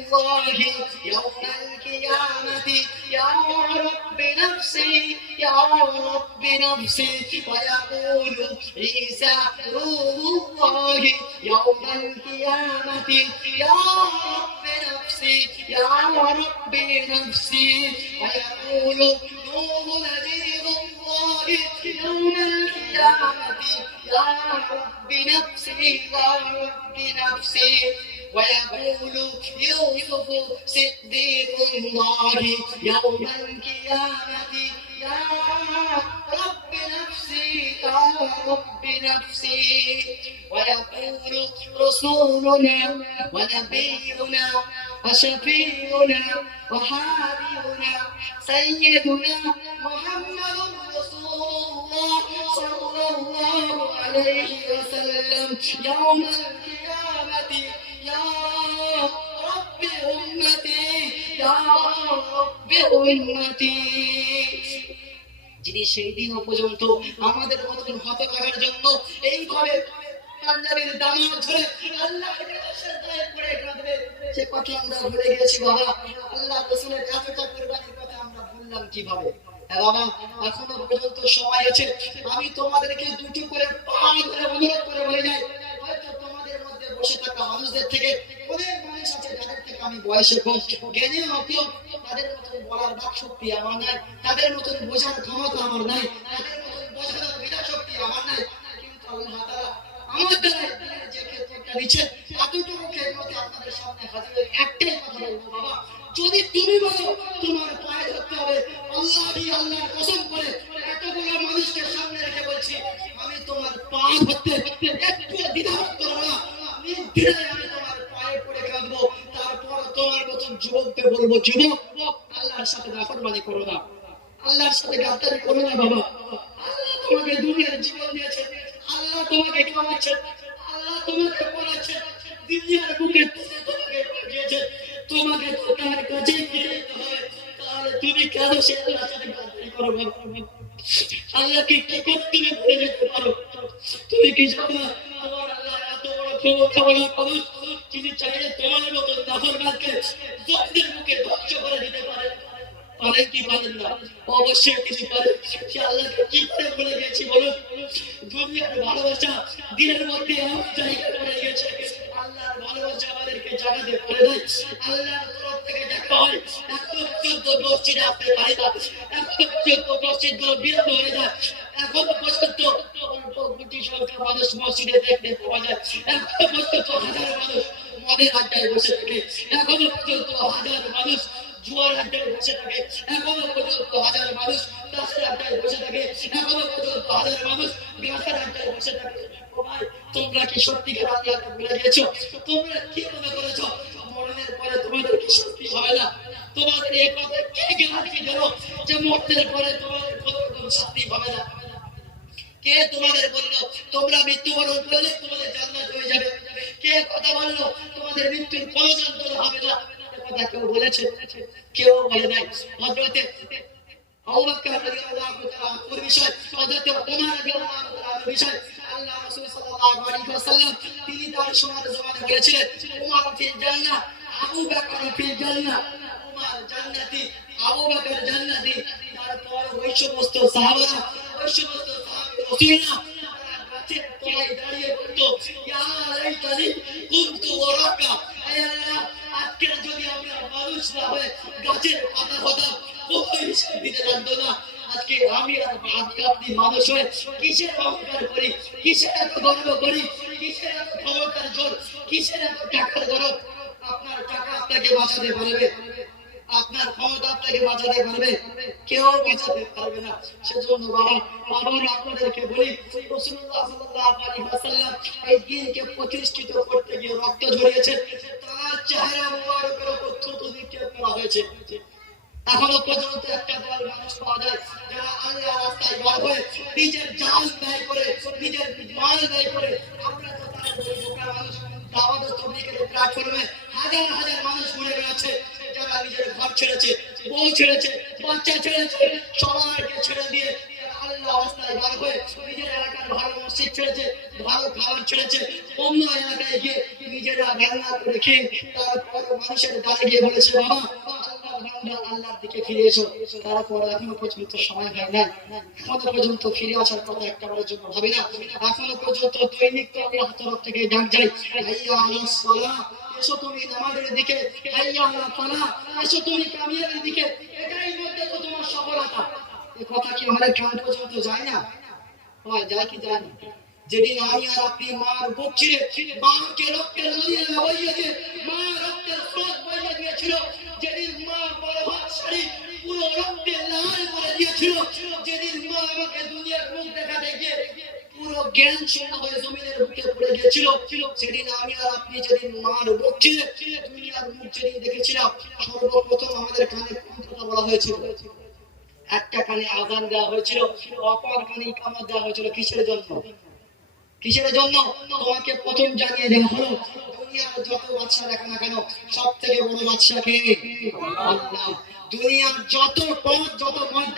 الله يوم القيامة يا رب نفسي يا رب نفسي ويقول عيسى روح الله يوم القيامة يا رب نفسي يا رب نفسي ويقول نوح نبي الله يوم القيامة يا رب نفسي يا رب نفسي ويقول يوسف صديق الله يوم القيامة يا رب نفسي يا رب نفسي ويقول رسولنا ونبينا وشفيعنا وحبيبنا سيدنا محمد رسول الله صلى الله عليه وسلم يوم القيامة يا رب أمتي يا رب أمتي যিনি সেই দিন পর্যন্ত আমাদের মতন হতভাগার জন্য এইভাবে পাঞ্জাবির দামা ধরে আল্লাহর কাছে সেজদায় পড়ে কাঁদবে সে কথা আমরা ভুলে গেছি বাবা। আল্লাহ রাসূলের এতটা কুরবানির কথা আমরা ভুললাম কিভাবে? হ্যাঁ বাবা, এখনো পর্যন্ত সময় আছে। আমি তোমাদেরকে দুটো করে পা ধরে অনুরোধ করে বলে যাই, হয়তো তোমাদের মধ্যে বসে থাকা মানুষদের থেকে অনেক মানুষ আছে যাদের থেকে আমি বয়সে কম, জ্ঞানে অজ্ঞ, তাদের মতন বলার বাক শক্তি আমার নাই, তাদের মতন বোঝার ক্ষমতা আমার নাই, তাদের মতন বোঝানোর বিনা শক্তি আমার নাই। কিন্তু আল্লাহ তাআলা আমার দ্বারা যে ক্ষেত্রটা দিচ্ছে এতটুকু ক্ষেত্রতে আপনাদের সামনে হাজির হয়ে একটাই কথা বলবো বাবা, যদি তুমি বলো তোমার পায়ে ধরতে হবে, আল্লাহর কসম করে এতগুলো মানুষকে সামনে রেখে বলছি আমি তোমার পা ধরতে একটু দ্বিধাবোধ করবো না, নির্দ্বিধায় আমি তোমার পায়ে পড়ে কাঁদবো। তারপর তোমার মতন যুবককে বলবো যুবক আল্লাহর সাথে নাফরমানি করো না, আল্লাহর সাথে গাদ্দারি করো না বাবা। আল্লাহ তোমাকে দুনিয়ার জীবন দিয়েছে, আল্লাহ তোমাকে খাওয়াচ্ছে, আল্লাহ তোমাকে পড়াচ্ছে, দুনিয়ার বুকে তোমাকে পাঠিয়েছে, তোমাকে তো তার কাছে ফিরে যেতে হবে। তাহলে তুমি কেন সে আল্লাহর সাথে গাদ্দারি করো বাবা? আল্লাহকে কি করতে তুমি ভুলে যেতে পারো? তুমি কি জানো না তোমার আল্লাহ এত বড় ক্ষমতাওয়ালা মানুষ, তিনি চাইলে তোমার মতো নাফরমানকে জমিনের বুকে ধ্বংস করে দিতে পারে। পারেন কি পারেন না? অবশ্যই তিনি পারেন। সে আল্লাহকে কি করে ভুলে গেছি বলুন? দুনিয়ার ভালোবাসা দিনের মধ্যে এমন জায়গা করে গেছে, আল্লাহর ভালোবাসা আমাদেরকে জাগাতে পারে নাই। আল্লাহর তরফ থেকে দেখা হয় এখনো পর্যন্ত মসজিদে আসতে পারি না, এখনো পর্যন্ত মসজিদগুলো বিরত হয়ে যায়, এখনো পর্যন্ত অল্প কোটি সংখ্যা মানুষ মসজিদে দেখতে পাওয়া যায়, এখনো পর্যন্ত হাজার মানুষ মদের আড্ডায় বসে থাকে, এখনো পর্যন্ত হাজার মানুষ জুয়ার আড্ডায় বসে থাকে, এখনো পর্যন্ত হাজার মানুষ তাসের আড্ডায় বসে থাকে, এখনো পর্যন্ত হাজার মানুষ গাছের আড্ডায় বসে থাকে। ও ভাই, তোমরা কি সত্যিকার আল্লাহকে ভুলে গিয়েছো? তোমরা কি মনে করেছো মরণের পরে তোমাদের কি শাস্তি হবে না? তোমাদের এই কথা কে গ্যারান্টি দিল যে মরণের পরে তোমাদের কোনো রকম শাস্তি হবে না? কে তোমাদের বললো তোমরা মৃত্যুবরণ করলে তোমাদের জান্নাত হয়ে যাবে? কে কথা বললো তোমাদের মৃত্যুর কোনো যন্ত্রণা হবে না? কথা কেউ বলেছে? কেউ বলে নাই। হযরতে আবু বকর রাদিয়াল্লাহু তাআলা এর বিষয়, হযরতে ওমর রাদিয়াল্লাহু তাআলার বিষয় আল্লাহ রাসূল সাল্লাল্লাহু আলাইহি ওয়াসাল্লাম তিনি তার সময় জমানে বলেছিলেন ওমর ফিল জান্নাহ আবু বকর ফিল জান্নাহ, ওমর জান্নাতি আবু বকর জান্নাতি। তারপর ওই সমস্ত সাহাবারা, ওই সমস্ত সাহাবী রাসূলরা গাছের তলায় দাঁড়িয়ে বলতো ইয়া লাইতানি কুনতু ওয়ারাকা, হে আল্লাহ আজকে যদি আমরা মানুষ না হয়ে গাছের পাতা হতাম ওই হিসাব দিতে জানতো না। আজকে আমি আর আপনি মানুষ হয়ে কিসের অহংকার করি, কিসের এত গর্ব করি, কিসের এত ক্ষমতার জোর, কিসের এত টাকার গরব? আপনার টাকা আপনাকে বাঁচাতে পারবে, আপনার ক্ষমতা আপনাকে বাঁচাতে পারবে? কেউ বাঁচাতে পারবে না। সেজন্য বাবা আবার আপনাদেরকে বলি, রাসূলুল্লাহ সাল্লাল্লাহু আলাইহি ওয়াসাল্লাম এই দ্বীনকে প্রতিষ্ঠিত করতে গিয়ে রক্ত ঝরিয়েছে, তার চেহারা মুবারকের উপর থুতু নিক্ষেপ করা হয়েছে। এখনো পর্যন্ত একটা দল মানুষ পাওয়া যায় যারা আল্লাহর রাস্তায় বার হয়ে নিজের জান ব্যয় করে, নিজের মাল ব্যয় করে, আমরা তো তার বোকা মানুষ, দাওয়াত ও তাবলীগের প্ল্যাটফর্মে হাজার হাজার মানুষ ঘুরে বেড়াচ্ছে যারা নিজের ঘর ছেড়েছে, বউ ছেড়েছে, বাচ্চা ছেড়েছে, সবাইকে ছেড়ে দিয়ে আল্লাহ রাস্তায় বার হয়ে নিজের এলাকার ভালো মসজিদ ছেড়েছে, ভালো খাবার ছেড়েছে, অন্য এলাকায় গিয়ে নিজের নিজেরা রান্না করে খেয়ে তারপর মানুষের দ্বারে গিয়ে বলেছে বাবা আল্লাহর দিকে ফিরে এসো। তারপর এখনো পর্যন্ত সময় হয় না, এখনো পর্যন্ত ফিরে আসার কথা একটাবারের জন্য ভাবি না। এখনো পর্যন্ত দৈনিক তো আল্লাহর তরফ থেকে ডাক যায়, হাইয়া আলাস সালাহ, এসো তুমি নামাজের দিকে, হাইয়া আলা ফালাহ, এসো তুমি কামিয়াবের দিকে। এটাই মধ্যে তো তোমার সফলতা। এই কথা কি আমাদের কান পর্যন্ত যায় না? হয়, যায় কি যায় না? যেদিন আমি আর আপনি মার বুক চিরে মাকে রক্তের নদীর বইয়ে দিয়ে মা রক্তের স্রোত বইয়ে দিয়েছিল, যেদিন মা বড় ভাত শাড়ি পুরো রক্তের লাল করে দিয়েছিল, যেদিন মা আমাকে দুনিয়ার মুখ দেখাতে গিয়ে পুরো জ্ঞান শূন্য হয়ে জমিনের বুকে পড়ে গিয়েছিল, সেদিন আমি আর আপনি যেদিন মার বুক চিরে দুনিয়ার মুখ যেদিন দেখেছিলাম, সর্বপ্রথম আমাদের কানে কোন কথা বলা হয়েছিল? একটা কানে আযান দেওয়া হয়েছিল, অপর কানে ইকামত দেওয়া হয়েছিল। কিসের জন্য? কিসের জন্য? তোমাকে প্রথম জানিয়ে দেওয়া হলো দুনিয়ার যত বাদশা দেখো না কেন, সব থেকে বড় বাদশা কে? আল্লাহ। দুনিয়ার যত পথ যত